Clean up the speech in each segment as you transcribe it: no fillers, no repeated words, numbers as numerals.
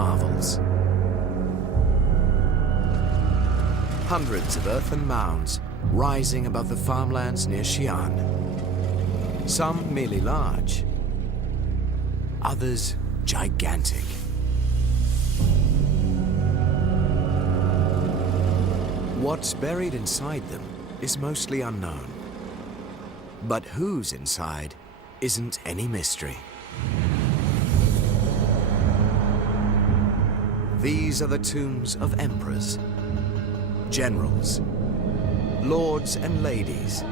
marvels. Hundreds of earthen mounds rising above the farmlands near Xi'an. Some merely large, others gigantic. What's buried inside them is mostly unknown. But who's inside isn't any mystery. These are the tombs of emperors, generals, lords and ladies,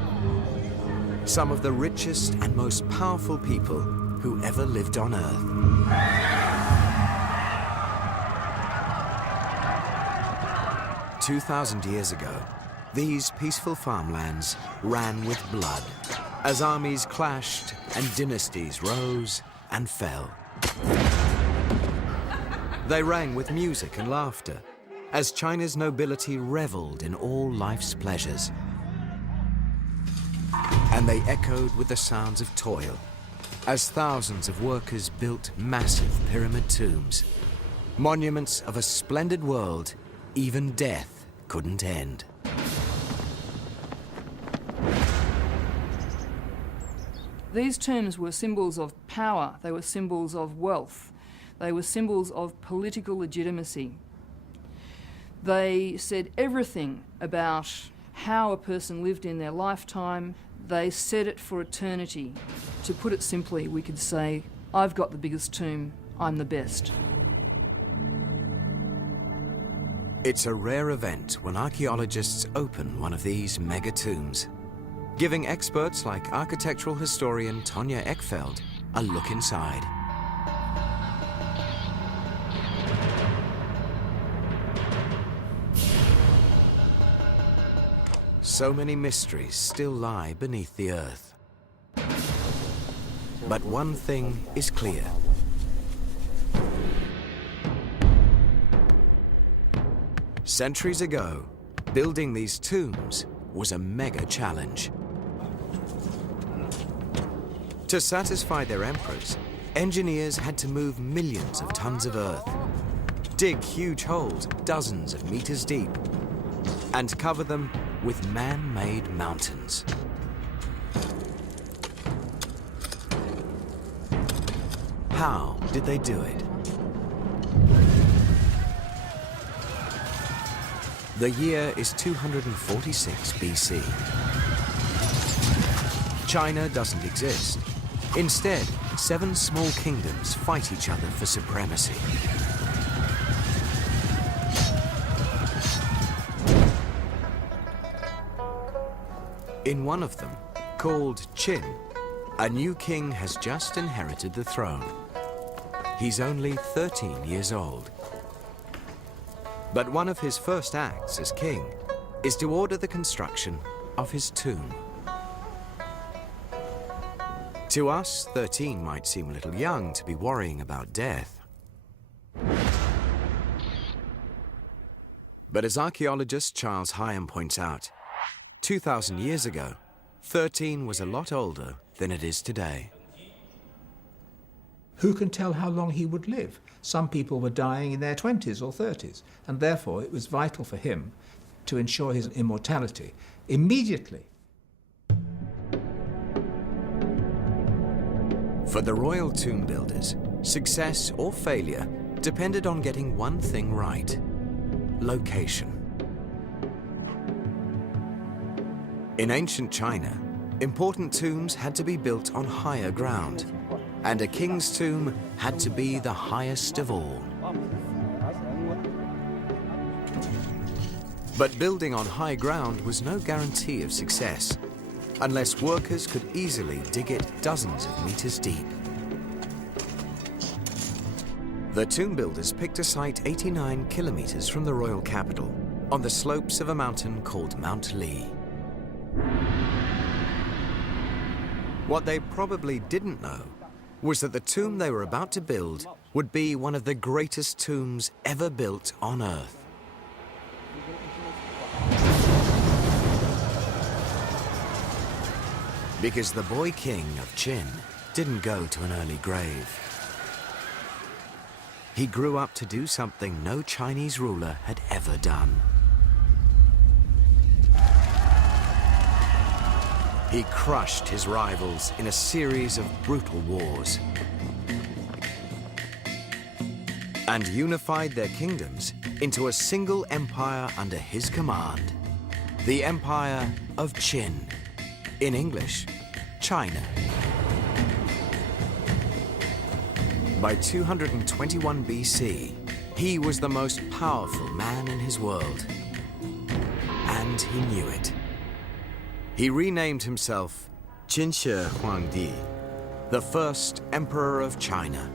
some of the richest and most powerful people who ever lived on Earth. "2,000 years ago, these peaceful farmlands ran with blood as armies clashed and dynasties rose and fell. They rang with music and laughter as China's nobility reveled in all life's pleasures. And they echoed with the sounds of toil as thousands of workers built massive pyramid tombs, monuments of a splendid world even death couldn't end. These tombs were symbols of power, they were symbols of wealth, they were symbols of political legitimacy. They said everything about how a person lived in their lifetime. They said it for eternity. To put it simply, we could say, I've got the biggest tomb, I'm the best. It's a rare event when archaeologists open one of these mega tombs, giving experts like architectural historian Tonja Eckfeldt a look inside. So many mysteries still lie beneath the earth. But one thing is clear. Centuries ago, building these tombs was a mega challenge. To satisfy their emperors, engineers had to move millions of tons of earth, dig huge holes dozens of meters deep, and cover them with man-made mountains. How did they do it? The year is 246 BC. China doesn't exist. Instead, 7 small kingdoms fight each other for supremacy. In one of them, called Qin, a new king has just inherited the throne. He's only 13 years old. But one of his first acts as king is to order the construction of his tomb. To us, 13 might seem a little young to be worrying about death. But as archaeologist Charles Hyam points out, 2,000 years ago, 13 was a lot older than it is today. Who can tell how long he would live? Some people were dying in their 20s or 30s, and therefore it was vital for him to ensure his immortality immediately. For the royal tomb builders, success or failure depended on getting one thing right: location. In ancient China, important tombs had to be built on higher ground, and a king's tomb had to be the highest of all. But building on high ground was no guarantee of success, unless workers could easily dig it dozens of meters deep. The tomb builders picked a site 89 kilometers from the royal capital, on the slopes of a mountain called Mount Li. What they probably didn't know was that the tomb they were about to build would be one of the greatest tombs ever built on Earth. Because the boy king of Qin didn't go to an early grave. he grew up to do something no Chinese ruler had ever done. He crushed his rivals in a series of brutal wars and unified their kingdoms into a single empire under his command, the Empire of Qin, in English, China. By 221 BC, he was the most powerful man in his world, and he knew it. He renamed himself Qin Huangdi, the first emperor of China,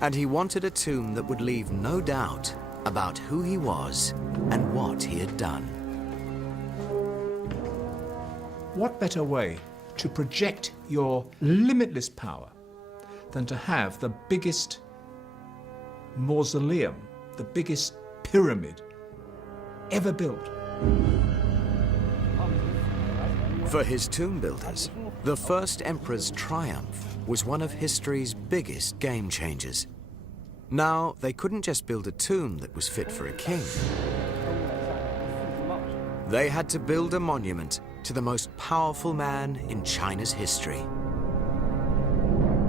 and he wanted a tomb that would leave no doubt about who he was and what he had done. What better way to project your limitless power than to have the biggest mausoleum, the biggest pyramid ever built? For his tomb builders, the first emperor's triumph was one of history's biggest game changers. Now, they couldn't just build a tomb that was fit for a king. They had to build a monument to the most powerful man in China's history.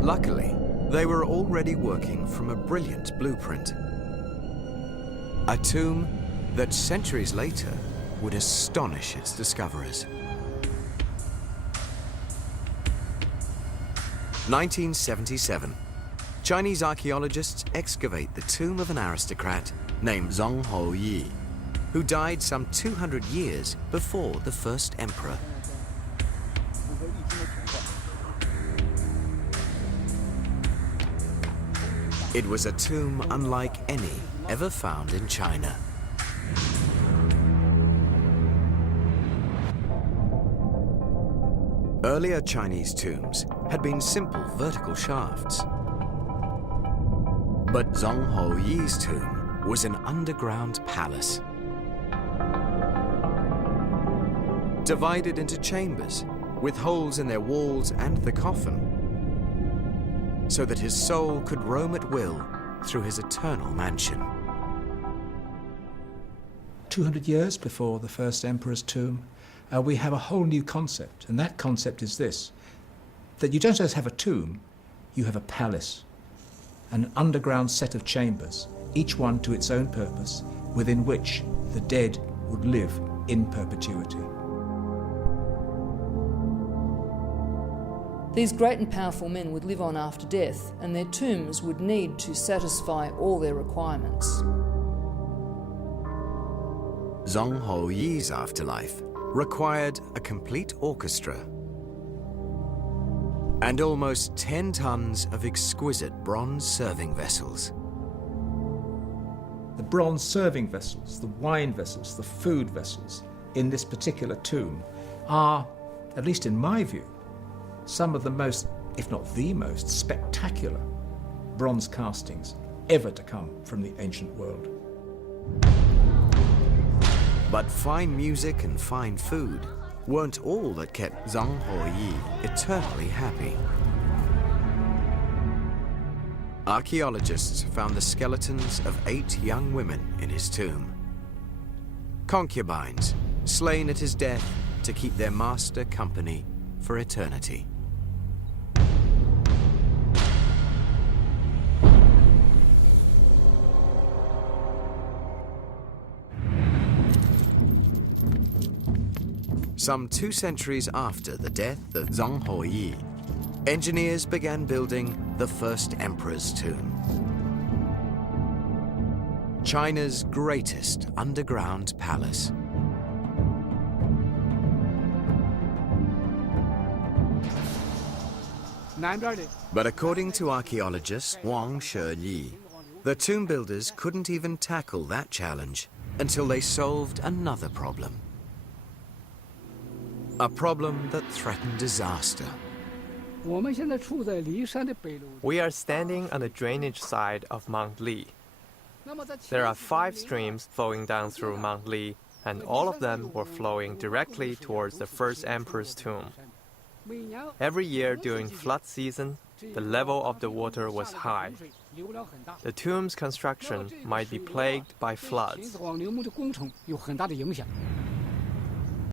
Luckily, they were already working from a brilliant blueprint. A tomb that centuries later would astonish its discoverers. 1977. Chinese archaeologists excavate the tomb of an aristocrat named Zhang Houyi, who died some 200 years before the first emperor. It was a tomb unlike any ever found in China. Earlier Chinese tombs had been simple vertical shafts. But Zhang Houyi's tomb was an underground palace, divided into chambers with holes in their walls and the coffin, so that his soul could roam at will through his eternal mansion. 200 years before the first emperor's tomb, we have a whole new concept, and that concept is this: that you don't just have a tomb, you have a palace, an underground set of chambers, each one to its own purpose, within which the dead would live in perpetuity. These great and powerful men would live on after death, and their tombs would need to satisfy all their requirements. Zhang Houyi's afterlife required a complete orchestra and almost 10 tons of exquisite bronze serving vessels. The bronze serving vessels, the wine vessels, the food vessels in this particular tomb are, at least in my view, some of the most, if not the most, spectacular bronze castings ever to come from the ancient world. But fine music and fine food weren't all that kept Zhang Houyi eternally happy. Archaeologists found the skeletons of 8 young women in his tomb. Concubines, slain at his death to keep their master company for eternity. Some 2 centuries after the death of Zhang Houyi, engineers began building the first emperor's tomb. China's greatest underground palace. But according to archaeologist Wang Sheyi, the tomb builders couldn't even tackle that challenge until they solved another problem. A problem that threatened disaster. We are standing on the drainage side of Mount Li. There are 5 streams flowing down through Mount Li, and all of them were flowing directly towards the first emperor's tomb. Every year during flood season, the level of the water was high. The tomb's construction might be plagued by floods. 秦始皇陵墓的工程有很大的影响。